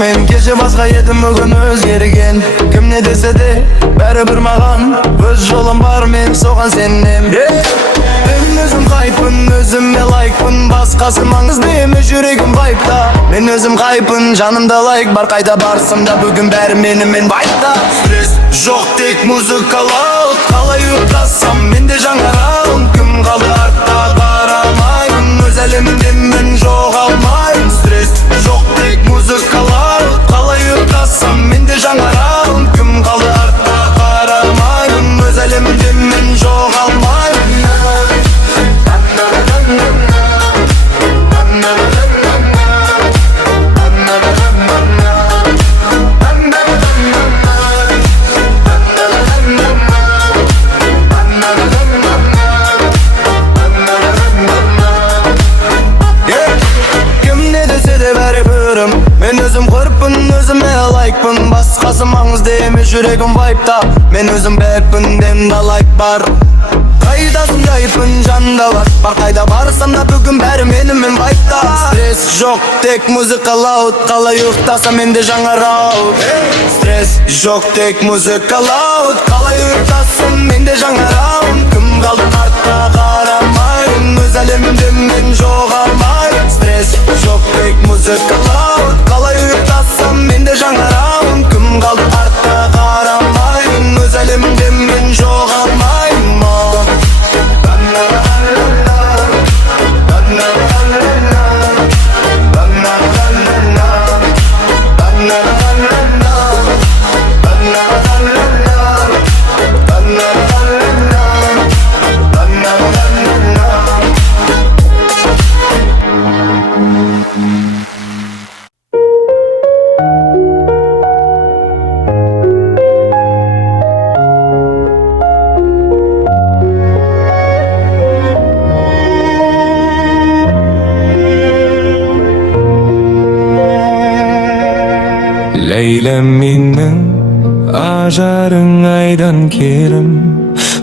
Мен кеше басқа едім, бүгін өзгерген. Кім не десе де бәрібір маған өз жолым бар, мен соған сенем. Мен өзім қайпын, өзіме лайкпын, басқасы маңызды емес, жүрегім вайпта. Мен өзім қайпын, жанымда лайк бар, қайда барсам да бүгін бәрі менімен вайпта. Стресс жоқ, тек музыкалау, қалай ұйықтасам менде жаңарауын. Кім қалды артта қарамаймын, өз әлемімде мен жоғалмаймын. Стресс жоқ, тек музыкалау, қалай ұйықтасам менде жаңарауын. Кім қалды артта қарамаймын, өз әлемімде мен жоғалмаймын. Мен өзім қырпын, өзіме лайкпын, басқасы маңызды емес, жүрегім вайпта. Мен өзім бәкпін, демда лайк бар, қайдасын жайпын, жанда бар, қайда барсам да бүгін бәрі менімен вайпта. Стресс жоқ, тек музыка лаут, қалай ұйықтасам менде жаңарау. Стресс жоқ, тек музыка лаут, қалай ұйықтасам менде жаңарау. Кім қалды артта қарамаймын, өз әлемімде мен жоғалмаймын. Стресс жоқ, тек музыка лаут, қалай ұйықтасам менде жаңарауын. Кім қалды артта қарамаймын, өз әлемімде мен жоғалмаймын. Лейлем менің ажарың айдан керім,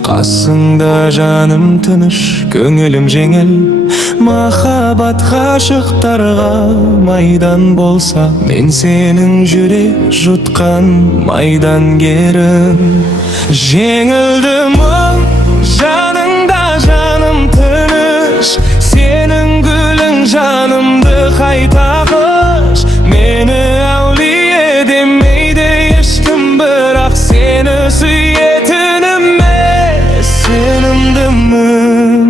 қасыңда жаным тыныш, көңілім жеңіл. Махаббат ғашықтарға майдан болса, мен сенің жүрек жұтқан майдангерім. Жеңілдім жаныңда жаным тыныш, сенің гүлің жанымды қайта қыш. Мені әулие демейді ешкім, бірақ сені сүйетініме сенімдімін.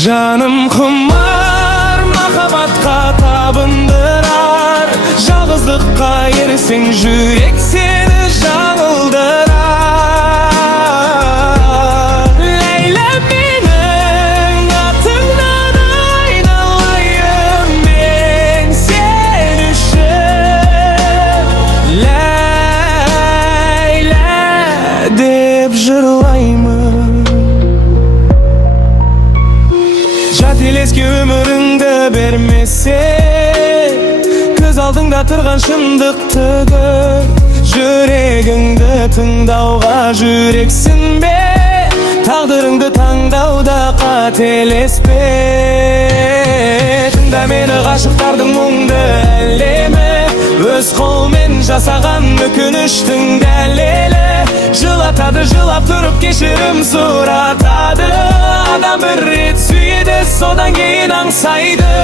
Жаным құмар, махаббатқа табындырар, жалғыздыққа ерсең жүрек сені жаңылдырар. Лейлем менің атыңнан айналайын мен сен үшін. Ләйлә деп жырлаймын. Жателеске өміріңді бермесе, көз алдыңда тұрған шындықты көр. Жүрегіңді тыңдауға жүрексінбе, тағдырыңды таңдауда қателеспе. Тыңда мені ғашықтардың мұңды әлемі, өз қолмен жасаған өкініштің дәлелі. Жылатады, жылап тұрып кешірім сұратады. Адам бір рет сүйеді, содан кейін аңсайды.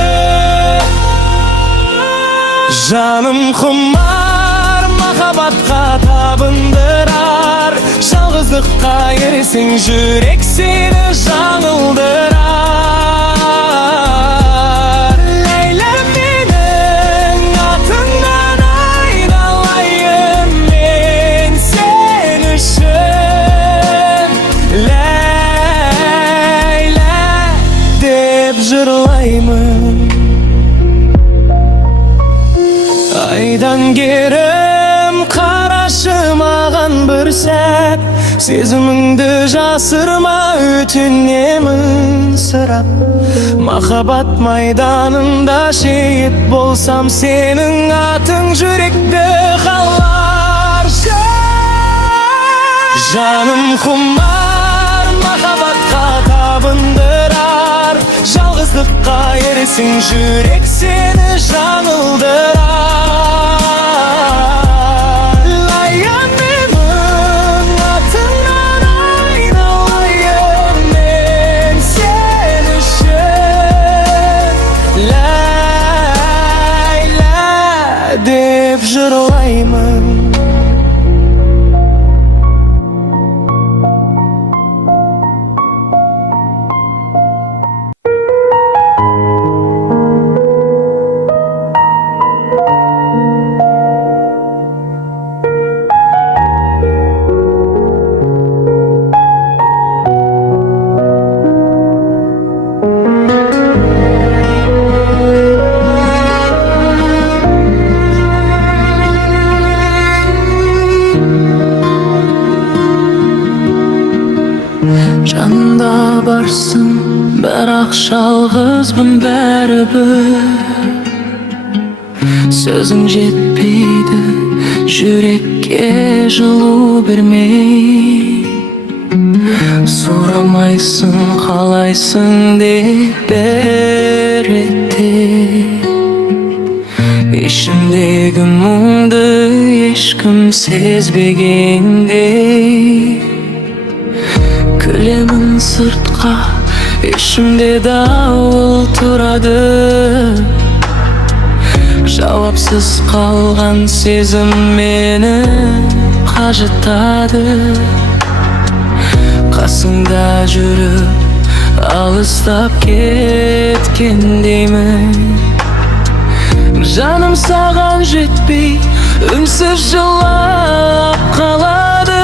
Жаным құмар, махаббатқа табындырар, жалғыздыққа ерсең жүрек сені жаңылдырар. Лейлем менің атыңнан айналайын мен сен үшін. Ләйлә деп жырлаймын. Айдан керім қарашы маған бір сәт, Сезіміңді жасырма, өтінемін сұрап. Махаббат майданында шейіт болсам, сенің атың жүректі қалар. Жаным құмар, махаббатқа табындырар, жалғыздыққа ересің, жүрек сені жаңылдырар. Лаянымын атыңнан айналайын мен сен үшін, ләйла деп жырлаймын. Жанымда барсың, бірақ жалғызбын бәрібір. Сөзің жетпейді, жүрекке жылу бермей. Сұрамайсың, қалайсың деп береді. Ішімдегі мұңды ешкім сезбегендей. Күлемін сыртқа, ішімде дауыл тұрады. Жауапсыз қалған сезім мені қажытады. Қасыңда жүріп, алыстап кеткендеймін. Жаным саған жетпей, үнсіз жылап қалады.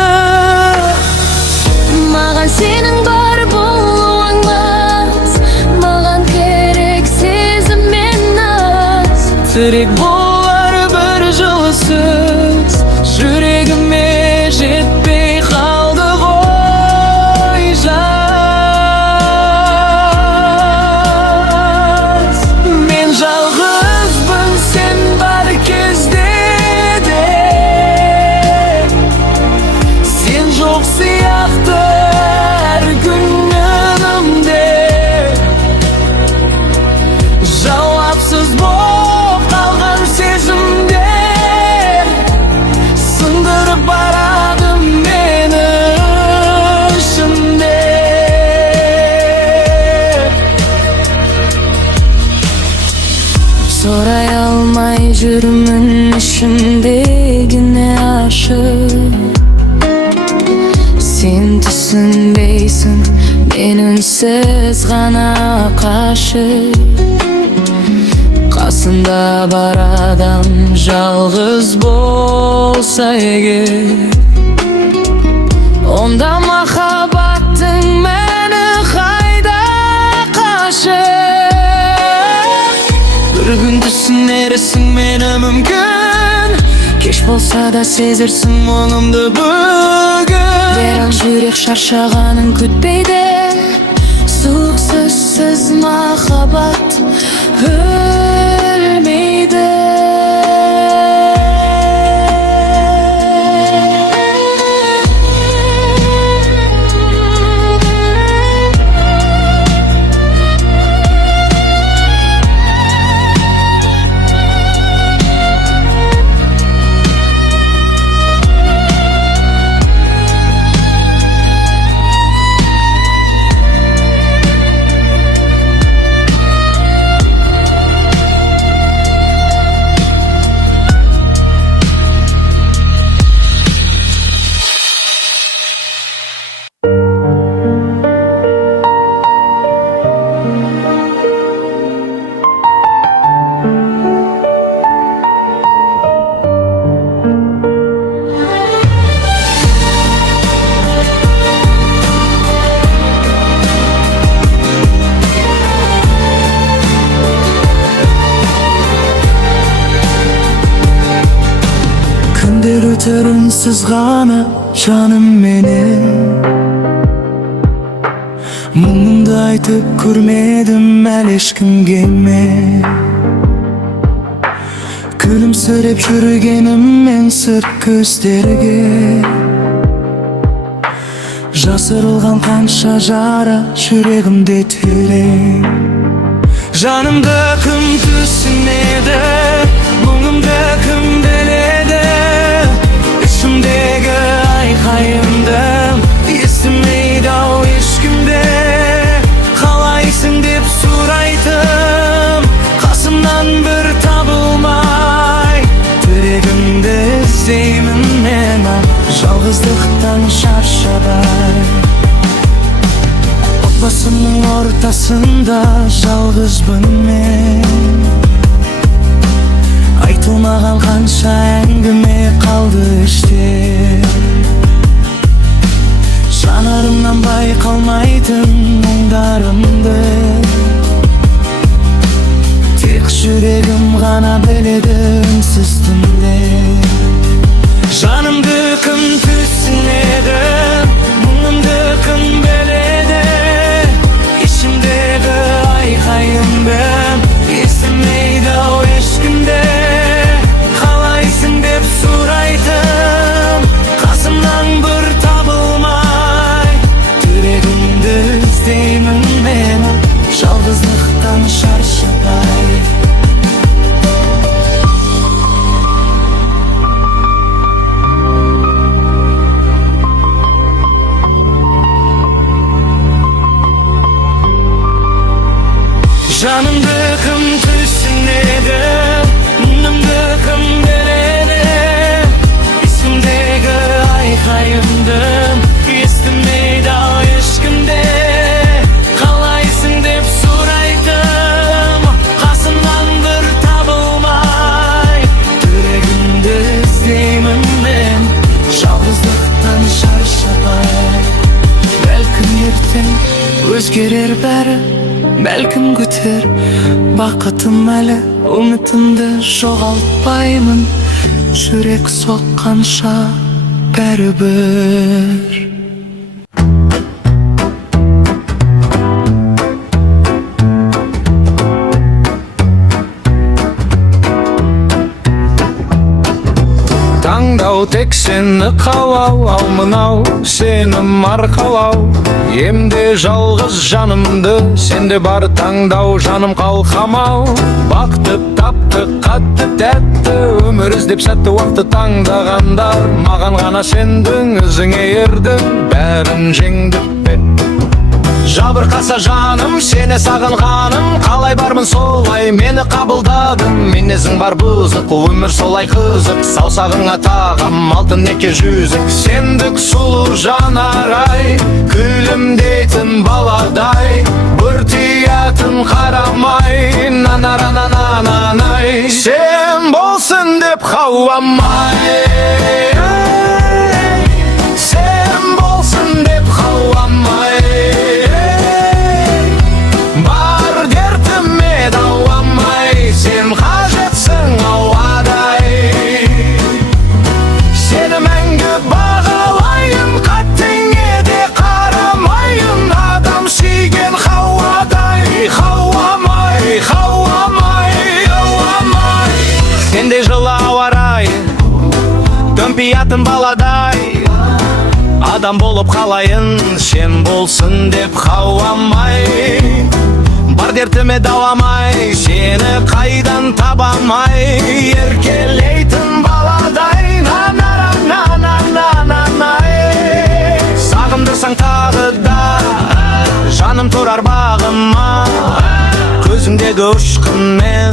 Маған сенің бар болуың аз, маған керек сезім мен наз. Тірек болар бір жылысыз, жүрегіме жетпей қалды ғой жаз. Мен жалғызбын сен бар кезде де, сен жоқ сияқты әр күнімде. Жауапсыз боп қалған сезімдер сындырып барады мені ішімде. Сорай алмай жүрмін ішімдегіне ашып. Сен түсінбейсің, мен үнсіз ғана қашып. Қасында бар адам жалғыз болса егер, онда махаббаттың мәні қайда қашып? Бір күн түсінерсің мені мүмкін, кеш болса да сезерсің мұңымды бүгін. Бірақ жүрек шаршағанын күтпейді, суық сөзсіз махаббат өлмейді. Күндер өтер үнсіз ғана, жаным менен. Мұңымды айтып көрмедім әлі ешкімге мен. Күлімсіреп жүргеніммен сырт көздерге жасырылған қанша жара жүрегімде терең. Жанымды кім түсінеді, мұңымды кім біледі, ішімдегі айқайымды естімейді ау ешкімде. Қалайсың деп сұрайтым, қасымнан бір табылмай. Жүрегімді іздеймін мен, жалғыздықтан шаршабай. Отбасымның ортасында жалғызбын мен. Айтылмаған қанша әңгіме қалды іште. Жанарымнан байқалмайтын мұңдарымды тек жүрегім ғана біледі үнсіз түнде. Жанымды кім түсінеді, мұңымды кім біледі, ішімдегі айқайымды естімейді ау ешкімде. Қалайсың деп сұрайтым, қасымнан бір табылмай. Жүрегімді іздеймін мен, жалғыздықтан шаршабай. Жанымды кім түсінеді, мұңымды кім біледі, есімдегі айқайымды естімейді ау ешкімде. Қалайсың деп сұрайтым, қасымнан бір табылмай. Жүрегімді іздеймін мен, жалғыздықтан шаршабай. Бәлкім ертең өзгерер бәрі, бәлкім күтер бақытым әлі. Үмітімді жоғалтпаймын, жүрек соққанша бәрібір. Таңдау тек сені қалау, ал мынау сенім арқалау. Емде жалғыз жанымды сенде бар таңдау, жаным қалқамау. Бақтып тапты қатты тәтті, өмір іздеп сәтті уақытты таңдағандар. Маған ғана сендің, өзіңе ердің, бәрін жеңдік бе. Жабырқаса жаным, сені сағынғаным, қалай бармын солай мені қабылдадым. Мінезің бар бұзық, өмір солай қызық, саусағыңа тағам алтын неке жүзік. Сендік сұлу жанарай, күлімдейтін баладай, бір тиятын қарамай, нанай. Сен болсын деп қауамай, сен болсын деп қауамай. Бар дертіме дауамай, сен қажетсің ауадай. Сені мәңгі бағалайын, қаттеңе де қарамайын. Адам сүйген хауадай, хауамай. Сенде жылы ауа райы, төмпиятын баладай. Адам болып қалайын, сен болсын деп қауамай. Бар дертіме дауамай, сені қайдан табамай. Еркелейтін баладай, сағындырсаң тағы да жаным тұрар бағыма. Көзіңдегі ұшқынмен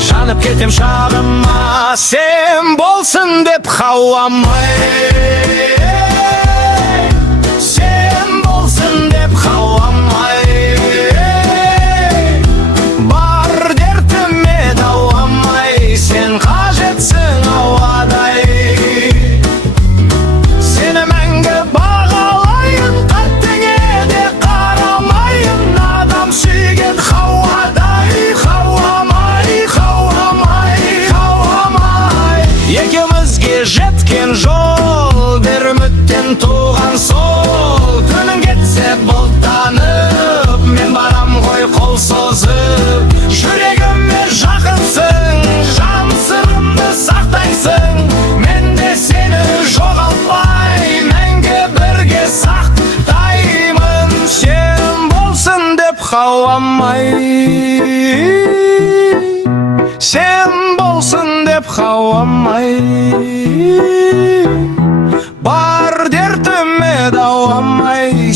жанып кетем шағыма. Сен болсын деп қауамай, сен болсын деп қауамай. Бар дертіме дауамай, сен қажетсің ауадай. Сені мәңгі бағалайын, қаттеңе де қарамайын. Адам сүйген хауадай, хауамай. Екеумізге жеткен жол бір үміт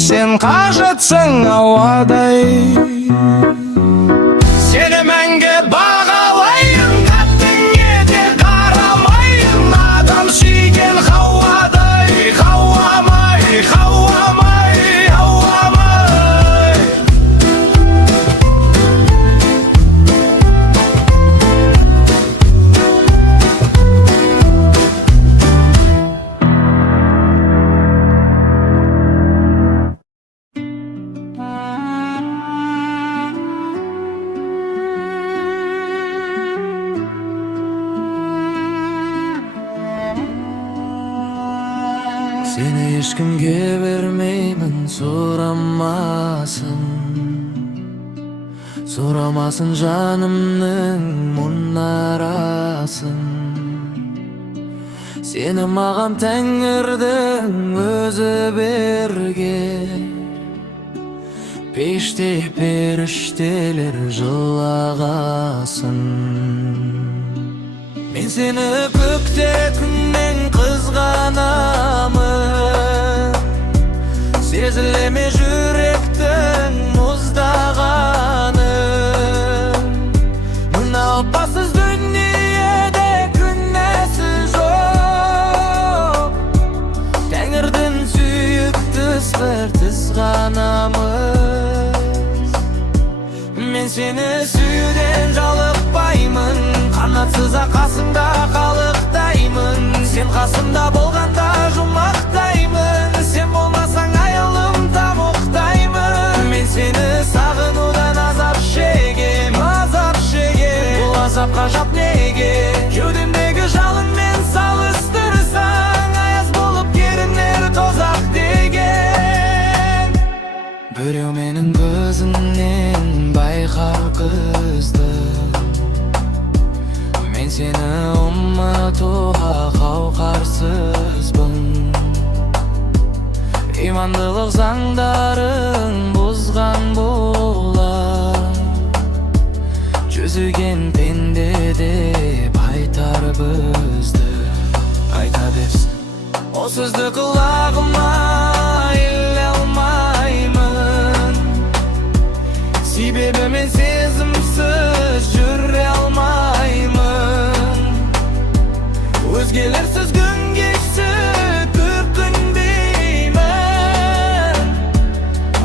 Sen қажетсің ауадай. Seni мәңгі бағалайын, қаттыңе де қарамайын. Адам сүйген хауадай, хауамай, хауамай, хауамай. Seni ешкімге бермеймін, сұрамасын жанымның мұнарасын. Сені маған Тәңірдің өзі берген, пеште періштелер жылағасын. Мен сені көктетінен қызғанамын, сезілеме жүректің мұздағаны. Мына опасыз дүниеде күнәсі жоқ, Тәңірдің сүйіктіс бір тіс ғанамыз. Мен сені сүюден жалықпаймын, қанатсыз қасыңда қалықтаймын. Сен қасымда болғанда жұмақтаймын, сен болмасаң аялым тамұқтаймын. Мен сені сағынудан азап шегем, азап шегем. Бұл азапқа жап неге? Кеудемдегі жалынмен салыстырсаң, аяз болып керінер тозақ деген. Біреу менің көзімнен байқар қызды, мен сені ұмытуға қауқарсызбын. Имандылық заңдарын бұзған болар, жүзіген пенде деп айтар бізді. Айта берсін ол сөзді құлағыма іле алмаймын, себебі мен сезімсіз жүре алмаймын. Өзгелерсіз күн кешіп күркінбеймін,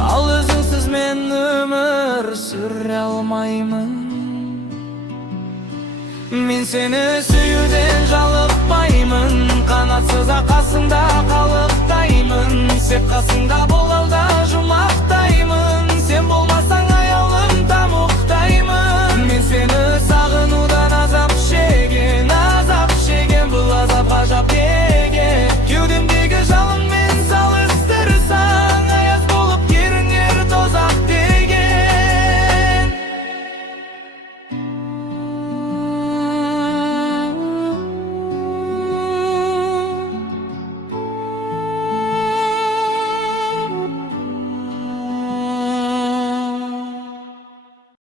ал өзіңсіз мен өмір сүре алмаймын. Мен сені сүюден жалықпаймын, қанатсыз қасыңда қалықтаймын. Сеп